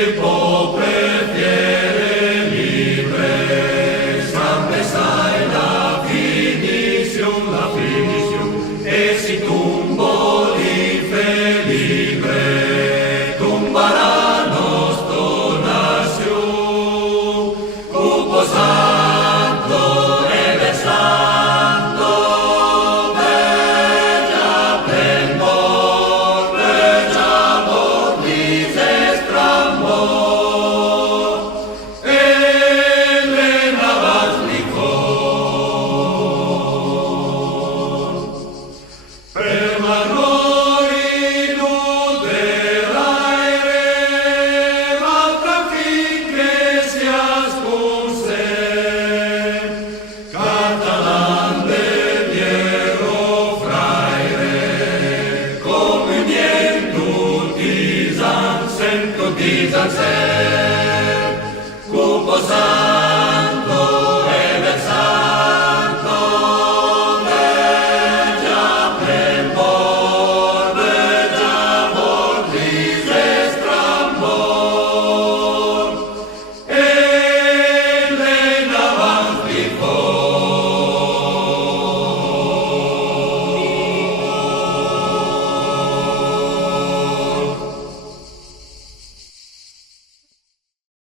tiempo prefiere libre, empezar la finición, es si tumbo libre, libre, tumbará nostro nación, cupo santo, ever santo, bella plemor, bella mortis estramor, elrenabas licor, per la gloritud dell'aere, altra fin che sias con se, catalan del hierro fraire, comunientum tizan sen, cupo